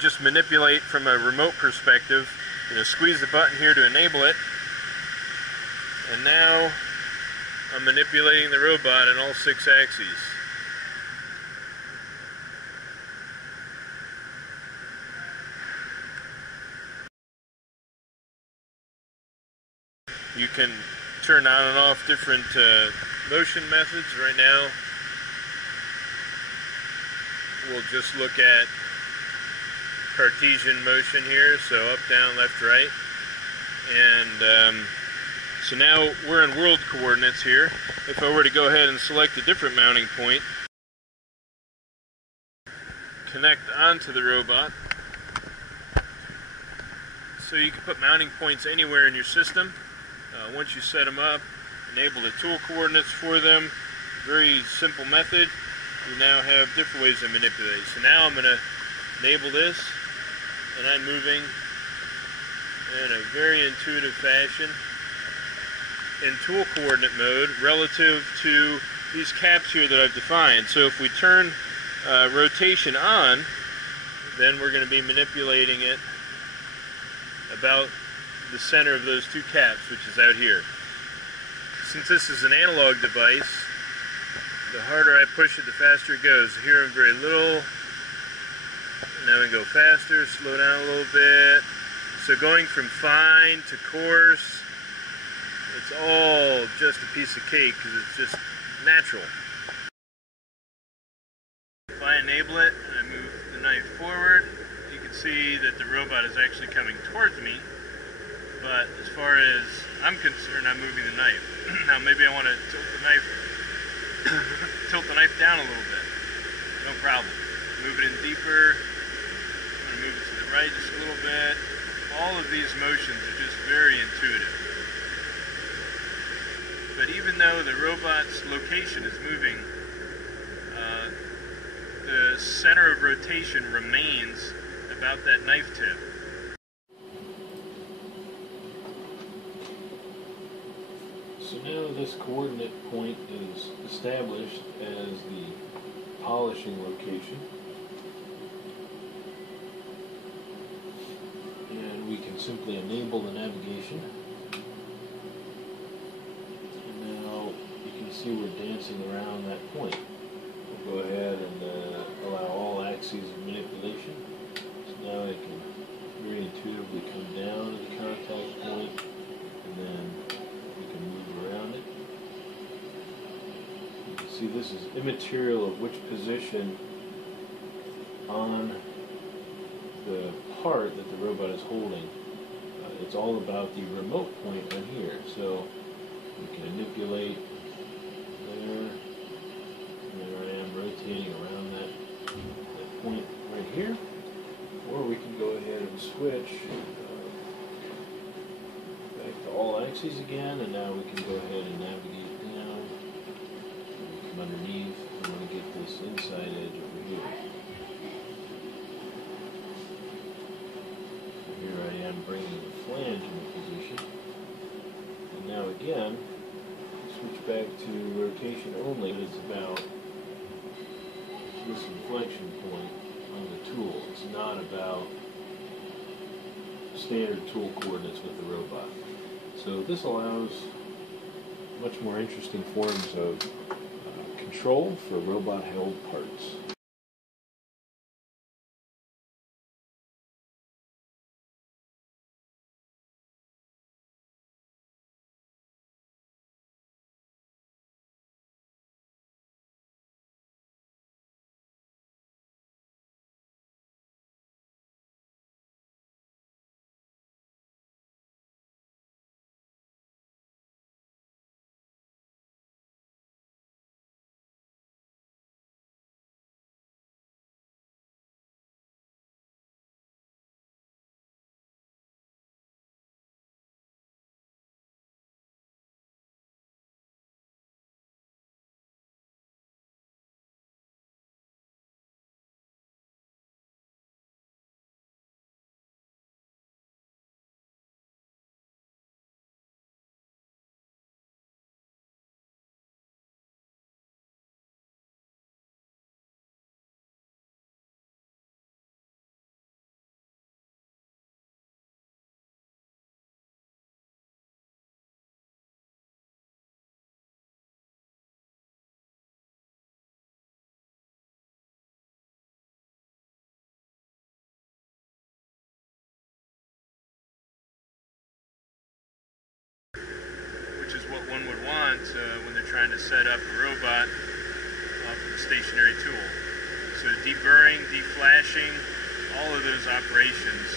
just manipulate from a remote perspective. Squeeze the button here to enable it, and now I'm manipulating the robot in all 6 axes. You can turn on and off different motion methods. Right now, we'll just look at Cartesian motion here, so up, down, left, right. And so now we're in world coordinates here. If I were to go ahead and select a different mounting point, connect onto the robot. So you can put mounting points anywhere in your system. Once you set them up, enable the tool coordinates for them. Very simple method. You now have different ways to manipulate. So now I'm going to enable this, and I'm moving in a very intuitive fashion in tool coordinate mode relative to these caps here that I've defined. So if we turn rotation on, then we're going to be manipulating it about the center of those 2 caps, which is out here. Since this is an analog device, the harder I push it, the faster it goes. Here I'm very little. Now we go faster, slow down a little bit. So going from fine to coarse, it's all just a piece of cake because it's just natural. If I enable it and I move the knife forward, you can see that the robot is actually coming towards me. But as far as I'm concerned, I'm moving the knife. Now maybe I want to tilt the knife down a little bit. No problem. Move it in deeper. I'm going to move it to the right just a little bit. All of these motions are just very intuitive. But even though the robot's location is moving, the center of rotation remains about that knife tip. So now this coordinate point is established as the polishing location. And we can simply enable the navigation. And now you can see we're dancing around that point. We'll go ahead and allow all axes of manipulation. So now I can very intuitively come down to the contact point, and then we can move around it. You can see this is immaterial of which position on the part that the robot is holding. It's all about the remote point on here. So we can manipulate there, and there I am rotating around that point right here. Or we can go ahead and switch back to all axes again, and now we can go ahead and navigate down. We come underneath. We want to get this inside edge over here. Here I am bringing the flange into position. And now again, switch back to rotation only. It's about this inflection point on the tool. It's not about standard tool coordinates with the robot. So this allows much more interesting forms of control for robot-held parts. one would want when they're trying to set up a robot off of a stationary tool. So deburring, deflashing, all of those operations